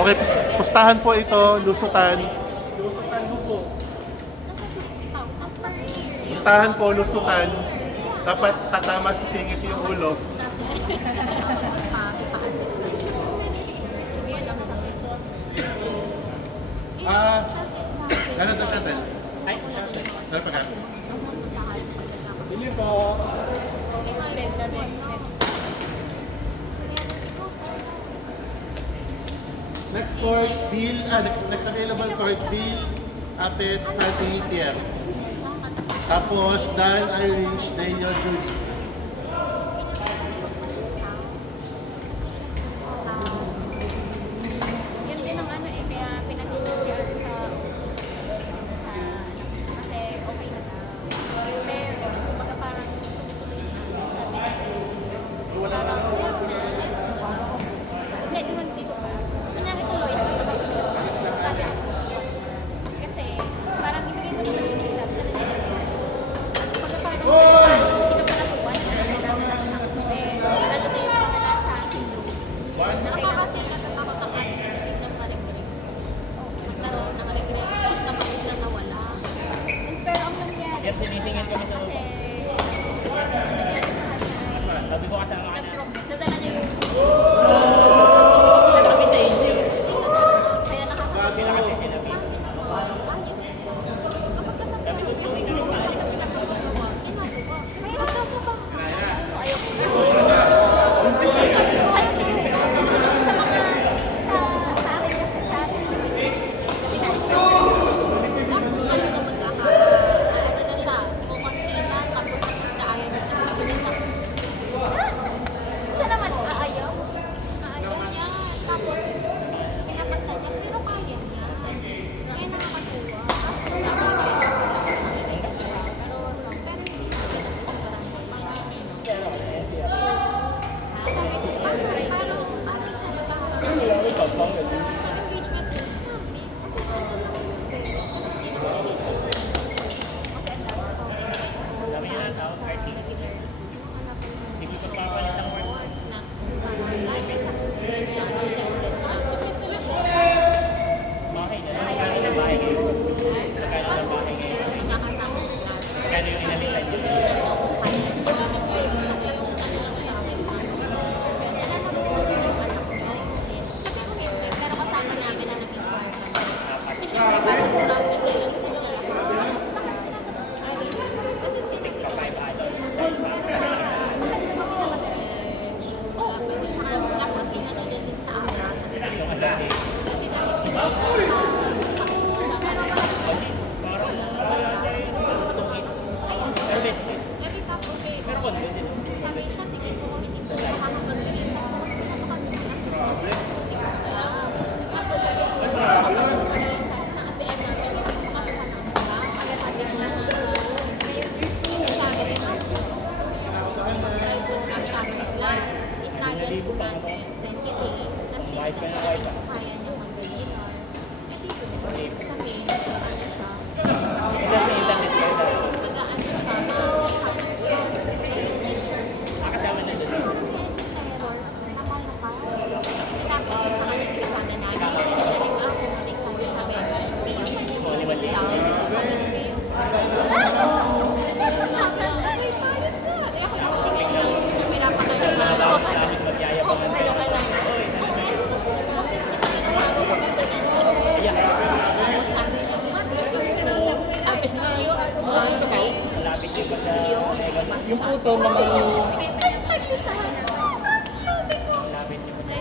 Okay, pustahan po ito, lusutan. Lusutan mo po. Pustahan po, lusutan. Dapat tatama sa singit yung ulo. Ano daw siya, Tel? Ay, ano pa ka? Bili po. Next court, deal, next available court, deal, Apit, 30 PM. Tapos, Dan, Irish, Daniel, Judy. Yan din ang ano eh, kaya pinatigil siya sa kasi okay na daw. Pero, kumbaga parang sumusuloy na sabi niya. Parang, meron na, hindi, naman dito pa. Gusto niya ituloy na kasi sabi niya. Kasi, parang ibigay ko naman yung sila. Kumbaga parang, pinapalakuan na, lalo na yung pangala sa sindro. Nakakasi natatakot ang ating biglang maregre. Magkaroon ng regre, tapos biglang nawala. Pero ang nangyari, Yan, sinisingil kami sa kasi, sabi ko kasama ka na. nag-promise, nadala niya yung Sabi sa inyo. kaya nakakatawa. Sila kasi sila. Sabi naman, kapag kasabihan mo yung pagka pinapagawa, ginagawa. Kapag kasabihan mo, ayaw ko. Hindi ko papapalit ang word. Bahay na. Nagkano ng bahay ngayon? Nagkano ng bahay ngayon? Nagkano yung inalisan niyo? Pero kasama namin na naging partner. Kasi syempre, parang sarap na kayo. Kasi oo, tsaka tapos inanigyan din sa akin sa Pilipinas. Kasi dahil lagi tapos kayo. Sabi niya, sige po, hindi ko makakapag-galing. Sabi ko, mas pinapakagin ko kasi sa tapos sabi ko, makakapag-galing tayo na kasi ano, hindi ko makakapag-galing. Kaya sabi ko, sabi ko, mag-try ko ng family class. I-trial ko natin 20 days. Tapos titignan ko natin kung kaya niya mag-dinner. Eh, dito ko sabi, ano siya, Kasi internet kayo na. mag-aano siya, mag-kasama ko yun. Kasama na doon. Sinabi ko din sa kanya, hindi kasama namin. Sinabi ko ako, hindi sabi, hindi yung mag-isip daw. Sabi ko, may payat siya. Kaya ako nakatingin, hindi ko pinapakain. Mga bawat namin magyayabang ng kayo. Malapit yung ba sa Yung puto na may... malapit yung ba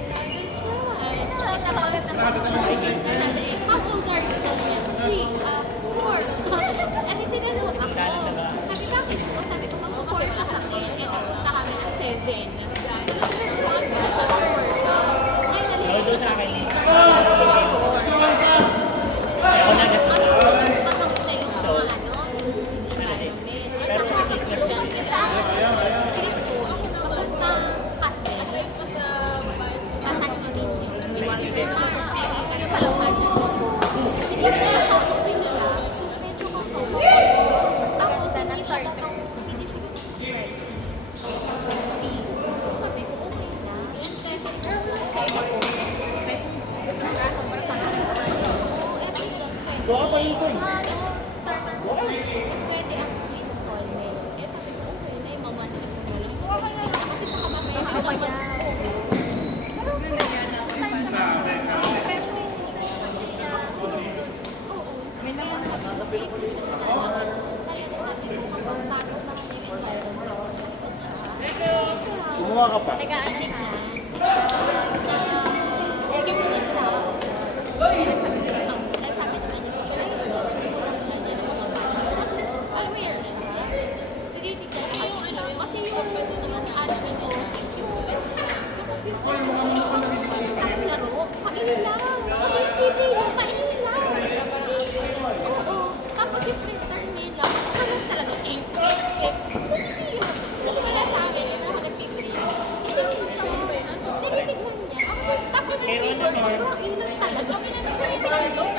How old are you? Sabi niya, 3, 4. And then tinanong ako. Sabi bakit po? Sabi ko, mag-4 ka sa akin. Eh, nagpunta kami ng 7. Although sa akin, ako na gusto ko. Pero sa Christian, kasi Doon ka palipay. Starter ko. Mas pwede ang installment. Kaya sabi ko, okay na yung mamanhid mo na lang. Kasi sa kababayan ko lang oo, sabi ko, sabi ko, talaga sabi ko, kapag bago sa kanya yung environment, ikot siya. Kumuha ka pa. Teka, ano ka? Lagi mo na siya. Dahil sabi naman niya, siya lang yung search ko lang niya ng mga bata. So at least, aware siya. Tinitignan siya yung ano, kasi yung ano na niya sa Facebook, kapag yung laro, kainin lang. Pag-isipin yung kainin lang. Oo. Tapos yung printer nila, ano talaga, ink. Kasi wala sa amin, yung mga nag-figure. Tinitignan niya. Tapos yung printer, sobrang inom talaga. Tinitignan niya.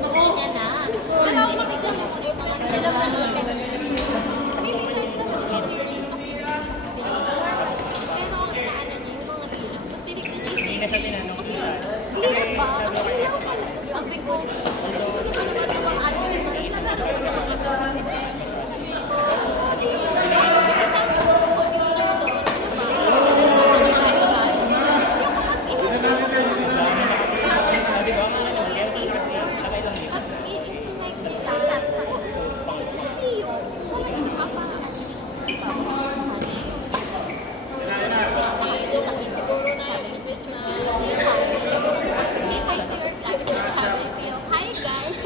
Kasi niya na. Pero tinitignan mo muna yung mga nilaw na maybe times na mag-release of your pero ang inaano niya yung mga bilang. Tapos tinignan niya yung Hindi na siya tinanong kasi sa clear ba? Ang clear talaga. Sabi ko, hindi ko naman yung mga ano yung mga nalaro ko na mga kasi kasama ko kung yung ano doon, ano ba? Yung mga Sabi ba, mga girlfriend kasi, nakay lang yun. at i-like nila. Kasi yung wala yung mapa. Siguro na yung imbes na say hi to your son. Hi guys!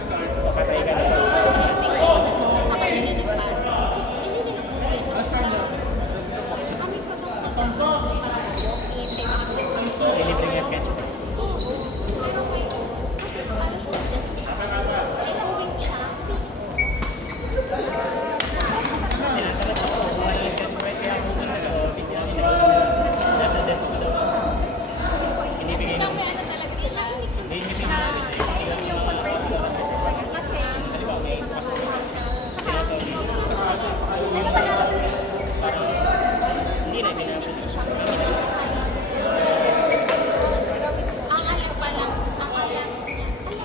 start. Papatay ka na. Last time na. Ilibre nga sketch. Tinatanong ko, kung ano yung sketch point, kaya ako kung ano, bigyan nila. Nasa desk ko daw. Inibigay na. Hindi nyo pinapit. Halimbawa, may pasok. Hindi na pinapit.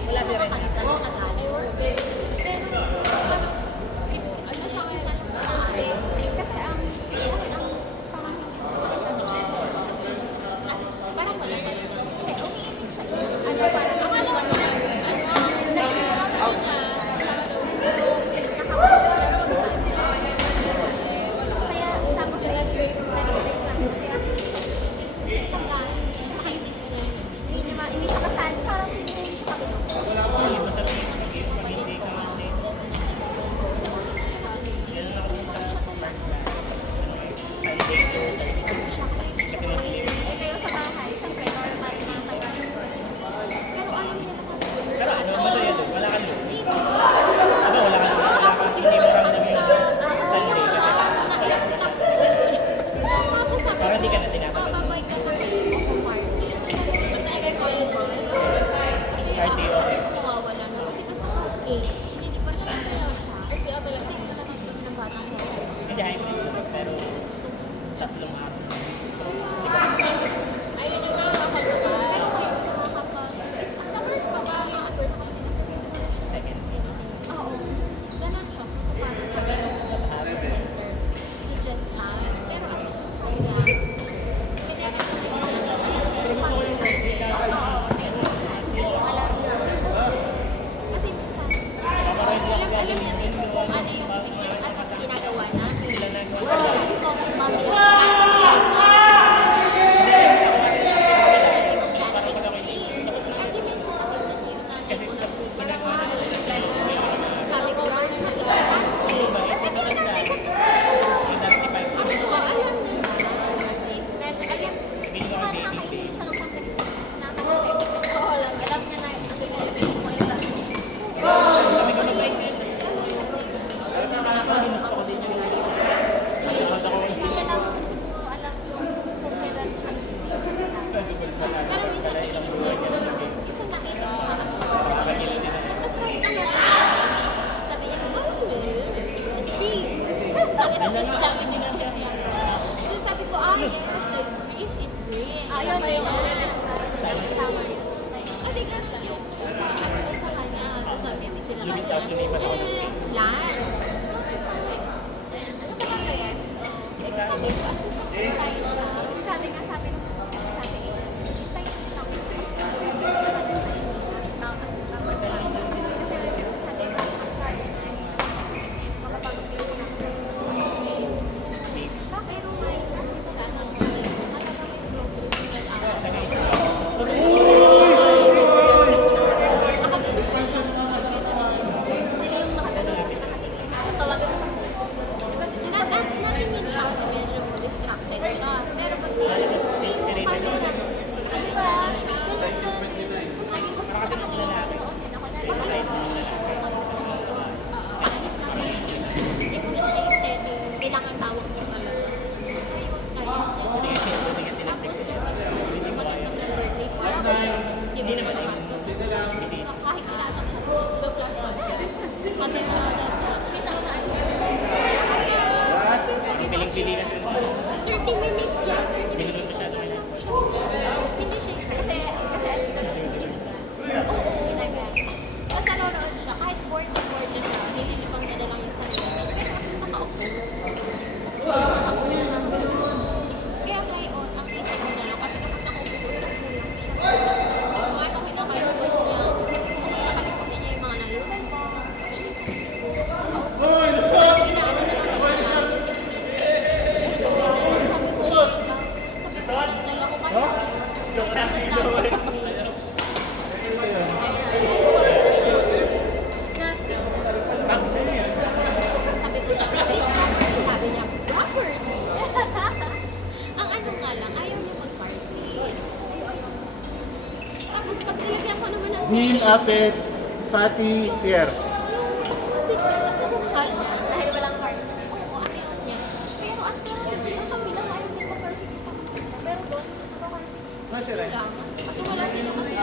Wala siya rin. Pero ano, masaya doon. Wala ka doon. Ano, wala ka doon. Hindi mo ramdam yung salary kasi parang hindi ka na tinatanong. Party, okay. Hindi, ayaw ko rin. Pero tatlong araw. Second. Kasi minsan, alam natin kung ano yung ginagawa namin. Kung mabilis kasi minsan nakita niyo yung nanay ko sabi ko, isa sabi ko, yes, the breeze is green. Ayaw na yun. Tama. Kasi kasi yung ano sa kanya, tapos sabi niya sila Lumipat ako ng land. Ano sa kanya yan? Sabi ko, at gusto ko tayo siya. Sabi nga, sabi ko, tayo natin yung siya kasi medyo distracted siya. Pero pag sinabi, Ate Fatty Pierre. Signal kasi mukha niya. Dahil walang heart. Oo, ang cute niya. Pero ang kabila ayaw din mag-varsity pa. Pero doon, nag-varsity. Masira. At wala sila kasi